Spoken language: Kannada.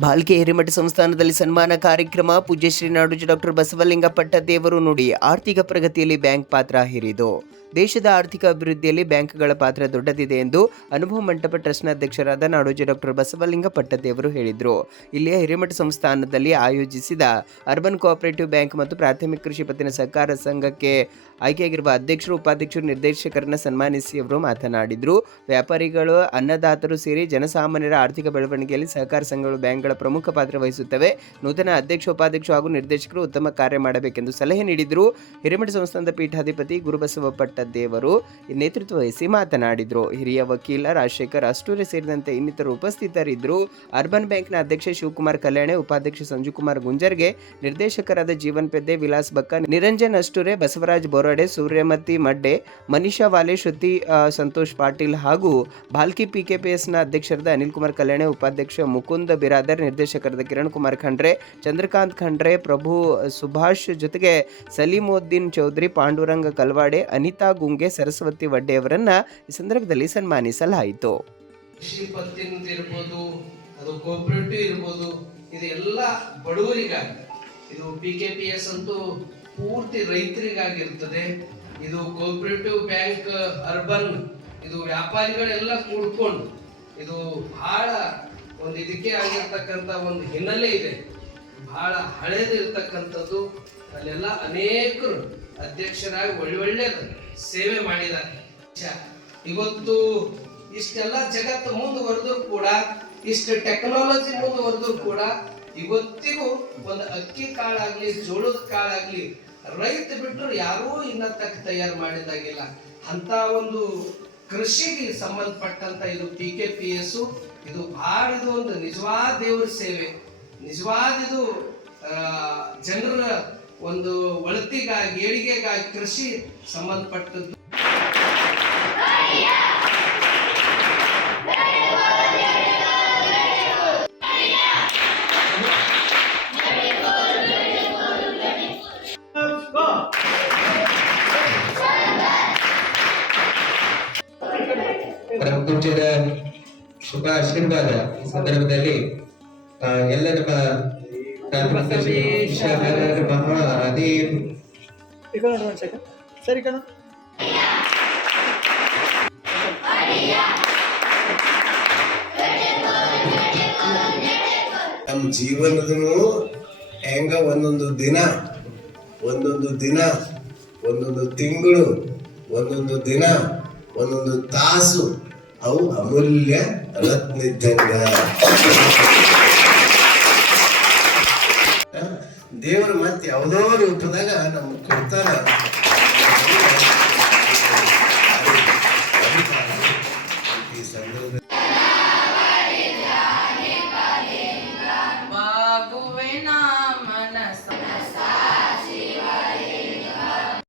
ಬಾಲ್ಕೆ ಹಿರೇಮಠ ಸಂಸ್ಥಾನದಲ್ಲಿ ಸನ್ಮಾನ ಕಾರ್ಯಕ್ರಮ ಪೂಜ್ಯ ಶ್ರೀ ನಾಡೋಜ ಡಾಕ್ಟರ್ ಬಸವಲಿಂಗ ಪಟ್ಟದೇವರು ನುಡಿ ಆರ್ಥಿಕ ಪ್ರಗತಿಯಲ್ಲಿ ಬ್ಯಾಂಕ್ ಪಾತ್ರ ಹಿರಿದು. ದೇಶದ ಆರ್ಥಿಕ ಅಭಿವೃದ್ಧಿಯಲ್ಲಿ ಬ್ಯಾಂಕ್ಗಳ ಪಾತ್ರ ದೊಡ್ಡದಿದೆ ಎಂದು ಅನುಭವ ಮಂಟಪ ಟ್ರಸ್ಟ್ನ ಅಧ್ಯಕ್ಷರಾದ ನಾಡೋಜ ಡಾಕ್ಟರ್ ಬಸವಲಿಂಗ ಪಟ್ಟದೇವರು ಹೇಳಿದರು. ಇಲ್ಲಿಯ ಹಿರೇಮಠ ಸಂಸ್ಥಾನದಲ್ಲಿ ಆಯೋಜಿಸಿದ ಅರ್ಬನ್ ಕೋಆಪರೇಟಿವ್ ಬ್ಯಾಂಕ್ ಮತ್ತು ಪ್ರಾಥಮಿಕ ಕೃಷಿ ಪತ್ತಿನ ಸಹಕಾರ ಸಂಘಕ್ಕೆ ಆಯ್ಕೆಯಾಗಿರುವ ಅಧ್ಯಕ್ಷರು, ಉಪಾಧ್ಯಕ್ಷರು, ನಿರ್ದೇಶಕರನ್ನ ಸನ್ಮಾನಿಸಿ ಅವರು ಮಾತನಾಡಿದರು. ವ್ಯಾಪಾರಿಗಳು, ಅನ್ನದಾತರು ಸೇರಿ ಜನಸಾಮಾನ್ಯರ ಆರ್ಥಿಕ ಬೆಳವಣಿಗೆಯಲ್ಲಿ ಸಹಕಾರ ಸಂಘಗಳು ಬ್ಯಾಂಕ್ಗಳ ಪ್ರಮುಖ ಪಾತ್ರ ವಹಿಸುತ್ತವೆ. ನೂತನ ಅಧ್ಯಕ್ಷ, ಉಪಾಧ್ಯಕ್ಷ ಹಾಗೂ ನಿರ್ದೇಶಕರು ಉತ್ತಮ ಕಾರ್ಯ ಮಾಡಬೇಕೆಂದು ಸಲಹೆ ನೀಡಿದರು. ಹಿರೇಮಠ ಸಂಸ್ಥಾನದ ಪೀಠಾಧಿಪತಿ ಗುರುಬಸವ ಪಟ್ಟದೇವರು ನೇತೃತ್ವ ವಹಿಸಿ ಮಾತನಾಡಿದರು. ಹಿರಿಯ ವಕೀಲ ರಾಜಶೇಖರ್ ಅಸ್ಟೂರಿ ಸೇರಿದಂತೆ ಇನ್ನಿತರು ಉಪಸ್ಥಿತರಿದ್ದರು ಅರ್ಬನ್ ಬ್ಯಾಂಕ್ನ ಅಧ್ಯಕ್ಷ ಶಿವಕುಮಾರ್ ಕಲ್ಯಾಣೆ, ಉಪಾಧ್ಯಕ್ಷ ಸಂಜುಕುಮಾರ್ ಗುಂಜರ್ಗೆ ನಿರ್ದೇಶಕರಾದ ಜೀವನ್ ಪೆದ್ದೆ, ವಿಲಾಸ್ ಬಕ್ಕ ನಿರಂಜನ್ ಅಷ್ಟೂರೆ, ಬಸವರಾಜ್ ಬೋರಾಡೆ, ಸೂರ್ಯಮತಿ ಮಡ್ಡೆ, ಮನೀಷಾ ವಾಲೆ ಶ್ರುತಿ ಸಂತೋಷ್ ಪಾಟೀಲ್ ಹಾಗೂ ಭಾಲ್ಕಿ ಪಿಕೆಪಿಎಸ್ನ ಅಧ್ಯಕ್ಷರಾದ ಅನಿಲ್ ಕುಮಾರ್ ಕಲ್ಯಾಣೆ, ಉಪಾಧ್ಯಕ್ಷ ಮುಕುಂದ ಬಿರಾದರ್, ನಿರ್ದೇಶಕರಾದ ಕಿರಣ್ ಕುಮಾರ್ ಖಂಡ್ರೆ, ಚಂದ್ರಕಾಂತ್ ಖಂಡ್ರೆ, ಪ್ರಭು ಸುಭಾಷ್ ಜೊತೆಗೆ ಸಲೀಮುದ್ದೀನ್ ಚೌಧರಿ, ಪಾಂಡುರಂಗ ಕಲ್ವಾಡೆ, ಅನಿತಾ ಗುಂಗೆ ಸರಸ್ವತಿ ವಡ್ಡೆಯವರನ್ನ ಈ ಸಂದರ್ಭದಲ್ಲಿ ಸನ್ಮಾನಿಸಲಾಯಿತು. ಕೃಷಿ ಪತ್ತಿನ ಇರ್ಬೋದು ಅದು ಕೋಪರೇಟಿವ್ ಇರ್ಬೋದು ಇದು ಎಲ್ಲ ಬಡವರಿಗಾಗಿ, ಇದು ಪಿ ಕೆ ಪಿ ಎಸ್ ಅಂತೂ ಪೂರ್ತಿ ರೈತರಿಗಾಗಿರ್ತದೆ. ಇದು ಕೋಪರೇಟಿವ್ ಬ್ಯಾಂಕ್, ಅರ್ಬನ್, ಇದು ವ್ಯಾಪಾರಿಗಳೆಲ್ಲ ಕೂಡ್ಕೊಂಡು, ಇದು ಬಹಳ ಒಂದು ಇದಕ್ಕೆ ಆಗಿರ್ತಕ್ಕಂಥ ಒಂದು ಹಿನ್ನೆಲೆ ಇದೆ. ಬಹಳ ಹಳೇದಿರ್ತಕ್ಕಂಥದ್ದು. ಅಲ್ಲೆಲ್ಲ ಅನೇಕರು ಅಧ್ಯಕ್ಷರಾಗಿ ಒಳ್ಳೊಳ್ಳೆ ಸೇವೆ ಮಾಡಿದ್ದಾರೆ. ಇವತ್ತು ಇಷ್ಟೆಲ್ಲ ಜಗತ್ತು ಮುಂದುವರೆದ್ರು ಕೂಡ, ಇಷ್ಟು ಟೆಕ್ನಾಲಜಿ ಮುಂದುವರೆದ್ರು ಕೂಡ ಇವತ್ತಿಗೂ ಒಂದು ಅಕ್ಕಿ ಕಾಳಾಗ್ಲಿ, ಜೋಳದ ಕಾಳಾಗ್ಲಿ ರೈತ ಬಿಟ್ಟರು ಯಾರೂ ಇನ್ನ ತಕ್ಕ ತಯಾರು ಮಾಡಿದಾಗಿಲ್ಲ. ಅಂತ ಒಂದು ಕೃಷಿಗೆ ಸಂಬಂಧಪಟ್ಟಂತ ಇದು ಪಿ ಕೆ ಪಿ ಎಸ್ ಇದು ಭಾಳ ಇದು ಒಂದು ನಿಜವಾದ ದೇವರ ಸೇವೆ. ನಿಜವಾದ ಇದು ಜನರ ಒಂದು ಒಳತಿಗಾಗಿ ಏಳಿಗೆಗಾಗಿ ಕೃಷಿ ಸಂಬಂಧಪಟ್ಟದ್ದು. ಶುಭ ಆಶೀರ್ವಾದ ಸಂದರ್ಭದಲ್ಲಿ. ಆ, ಎಲ್ಲ ನಮ್ಮ ಪ್ರಾಥಮಿಕ ಶಿಕ್ಷಕರ ಮಹಾದಿ ಈ ಒಂದು ಸೆಕೆಂಡ್ ಸರಿ ಕಣ. ನಮ್ಮ ಜೀವನದನು ಹೆಂಗ ಒಂದೊಂದು ದಿನ ಒಂದೊಂದು ದಿನ ಒಂದೊಂದು ತಿಂಗಳು ಒಂದೊಂದು ದಿನ ಒಂದೊಂದು ತಾಸು ಅವು ಅಮೂಲ್ಯ ರತ್ನಿದ್ದಂಗ ದೇವರು ಮತ್ತೆ ಯಾವುದೋ ರೂಪದಾಗ ನಮ್ಗೆ ಕೊಡ್ತಾರ.